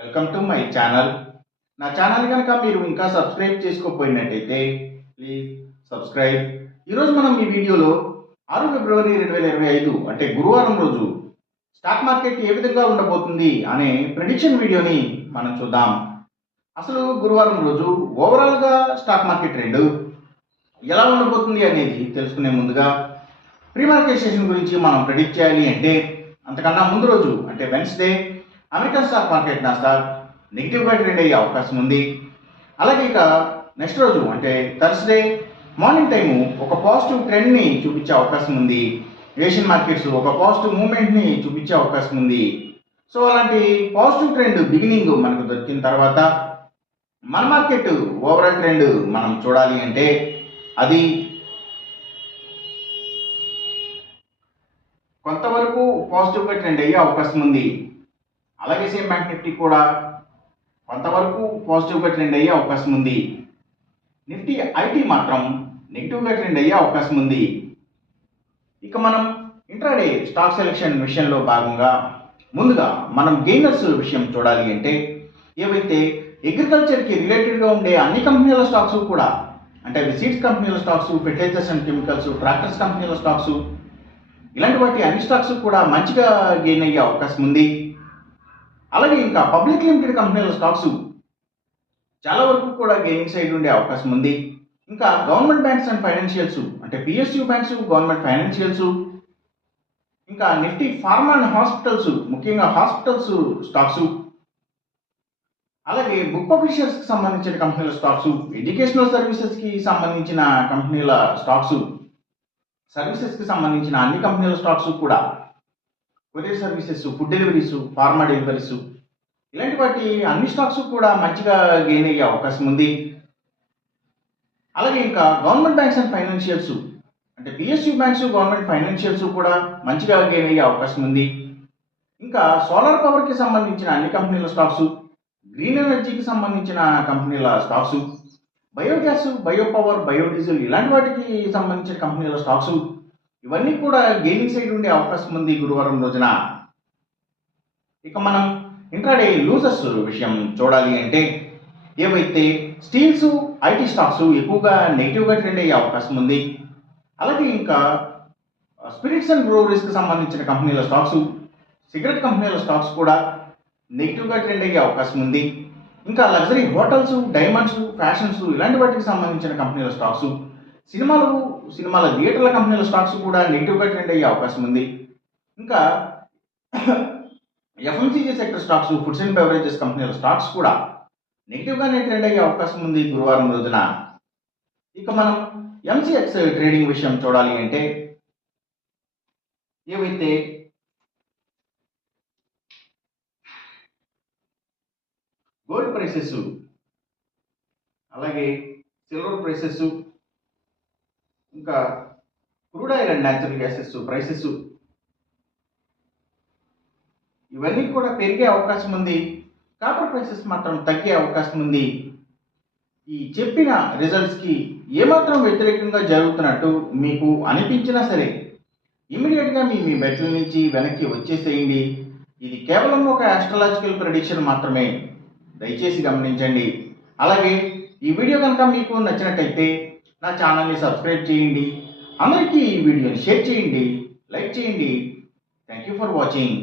Welcome to my channel. నా channel కనుక మీరు ఇంకా సబ్స్క్రైబ్ చేసుకోకపోయినట్టయితే ప్లీజ్ సబ్స్క్రైబ్. ఈరోజు మనం ఈ వీడియోలో 6 ఫిబ్రవరి 2025 అంటే గురువారం రోజు స్టాక్ మార్కెట్ ఏ విధంగా ఉండబోతుంది అనే ప్రెడిక్షన్ వీడియోని మనం చూద్దాం. అసలు గురువారం రోజు ఓవరాల్గా స్టాక్ మార్కెట్ ట్రెండ్ ఎలా ఉండబోతుంది అనేది తెలుసుకునే ముందుగా ప్రీ మార్కెట్ సెషన్ గురించి మనం ప్రెడిక్ట్ చేయాలి అంటే అంతకన్నా ముందు రోజు అంటే Wednesday American stock market Nasdaq నెగిటివ్గా ట్రేడ్ అయ్యే అవకాశం ఉంది. అలాగే ఇక నెక్స్ట్ రోజు అంటే థర్స్డే మార్నింగ్ టైము ఒక పాజిటివ్ ట్రెండ్ని చూపించే అవకాశం ఉంది. ఏషియన్ మార్కెట్స్ ఒక పాజిటివ్ మూవ్మెంట్ని చూపించే అవకాశం ఉంది. సో అలాంటి పాజిటివ్ ట్రెండ్ బిగినింగ్ మనకు దొరికిన తర్వాత మన మార్కెట్ ఓవరాల్ ట్రెండ్ మనం చూడాలి అంటే అది కొంతవరకు పాజిటివ్గా ట్రెండ్ అయ్యే అవకాశం ఉంది. అలాగే సేమ్ బ్యాంక్ నిఫ్టీ కూడా కొంతవరకు పాజిటివ్గా ట్రెండ్ అయ్యే అవకాశం ఉంది. నిఫ్టీ ఐటీ మాత్రం నెగిటివ్గా ట్రెండ్ అయ్యే అవకాశం ఉంది. ఇక మనం ఇంట్రాడే స్టాక్ సెలెక్షన్ విషయంలో భాగంగా ముందుగా మనం గెయినర్స్ విషయం చూడాలి అంటే ఏవైతే అగ్రికల్చర్కి రిలేటెడ్గా ఉండే అన్ని కంపెనీల స్టాక్స్ కూడా అంటే అవి సీడ్స్ కంపెనీల stocks, fertilizers and chemicals, tractors కంపెనీల స్టాక్స్, ఇలాంటి వాటి అన్ని స్టాక్స్ కూడా మంచిగా గెయిన్ అయ్యే అవకాశం ఉంది. అలాగే ఇంకా పబ్లిక్ లిమిటెడ్ కంపెనీల స్టాక్స్ చాలా వరకు కూడా గెయినింగ్ సైడ్ ఉండే అవకాశం ఉంది. ఇంకా గవర్నమెంట్ బ్యాంక్స్ అండ్ ఫైనాన్షియల్స్ అంటే పిఎస్యూ బ్యాంక్స్, గవర్నమెంట్ ఫైనాన్షియల్స్, ఇంకా నిఫ్టీ ఫార్మా అండ్ హాస్పిటల్స్, ముఖ్యంగా హాస్పిటల్స్ స్టాక్స్, అలాగే బుక్ పబ్లిషర్స్కి సంబంధించిన కంపెనీల స్టాక్స్, ఎడ్యుకేషనల్ సర్వీసెస్కి సంబంధించిన కంపెనీల స్టాక్స్, సర్వీసెస్కి సంబంధించిన అన్ని కంపెనీల స్టాక్స్ కూడా, courier services, food deliveries, pharma deliveries, ఇలాంటి వాటి అన్ని స్టాక్స్ కూడా మంచిగా గెయిన్ అయ్యే అవకాశం ఉంది. అలాగే ఇంకా గవర్నమెంట్ బ్యాంక్స్ అండ్ ఫైనాన్షియల్స్ అంటే పిఎస్యూ బ్యాంక్స్, గవర్నమెంట్ ఫైనాన్షియల్స్ కూడా మంచిగా గెయిన్ అయ్యే అవకాశం ఉంది. ఇంకా సోలార్ పవర్కి సంబంధించిన అన్ని కంపెనీల స్టాక్స్, గ్రీన్ ఎనర్జీకి సంబంధించిన కంపెనీల స్టాక్స్, బయోగ్యాస్, బయోపవర్, బయోడీజిల్ ఇలాంటి వాటికి సంబంధించిన కంపెనీల స్టాక్స్ ఇవన్నీ కూడా గెయినింగ్ సైడ్ ఉండే అవకాశం ఉంది గురువారం రోజున. ఇక మనం ఇంట్రాడే లూజర్స్ విషయం చూడాలి అంటే ఏవైతే స్టీల్స్, ఐటీ స్టాక్స్ ఎక్కువగా నెగిటివ్గా ట్రెండ్ అయ్యే అవకాశం ఉంది. అలాగే ఇంకా స్పిరిట్స్ అండ్ బ్రూవరీస్కి సంబంధించిన కంపెనీల స్టాక్స్, సిగరెట్ కంపెనీల స్టాక్స్ కూడా నెగిటివ్గా ట్రెండ్ అయ్యే అవకాశం ఉంది. ఇంకా లగ్జరీ హోటల్స్, డైమండ్స్, ఫ్యాషన్స్ ఇలాంటి వాటికి సంబంధించిన కంపెనీల స్టాక్స్, సినిమాల థియేటర్ల కంపెనీల స్టాక్స్ కూడా నెగిటివ్గా ట్రెండ్ అయ్యే అవకాశం ఉంది. ఇంకా FMCG sector stocks, foods and beverages కంపెనీల స్టాక్స్ కూడా నెగిటివ్గానే ట్రెండ్ అయ్యే అవకాశం ఉంది గురువారం రోజున. ఇక మనం ఎంసీఎక్స్ ట్రేడింగ్ విషయం చూడాలి అంటే ఏవైతే గోల్డ్ ప్రైసెస్, అలాగే సిల్వర్ ప్రైసెస్, ఇంకా crude oil and natural gases prices ఇవన్నీ కూడా పెరిగే అవకాశం ఉంది. కాపర్ ప్రైసెస్ మాత్రం తగ్గే అవకాశం ఉంది. ఈ చెప్పిన రిజల్ట్స్కి ఏమాత్రం వ్యతిరేకంగా జరుగుతున్నట్టు మీకు అనిపించినా సరే ఇమీడియట్గా మీ బెట్ల నుంచి వెనక్కి వచ్చేసేయండి. ఇది కేవలం ఒక ఆస్ట్రాలజికల్ ప్రెడిక్షన్ మాత్రమే, దయచేసి గమనించండి. అలాగే ఈ వీడియో కనుక మీకు నచ్చినట్టయితే నా ఛానల్ని సబ్స్క్రైబ్ చేయండి. అందరికీ ఈ వీడియోని షేర్ చేయండి, లైక్ చేయండి. Thank you for watching.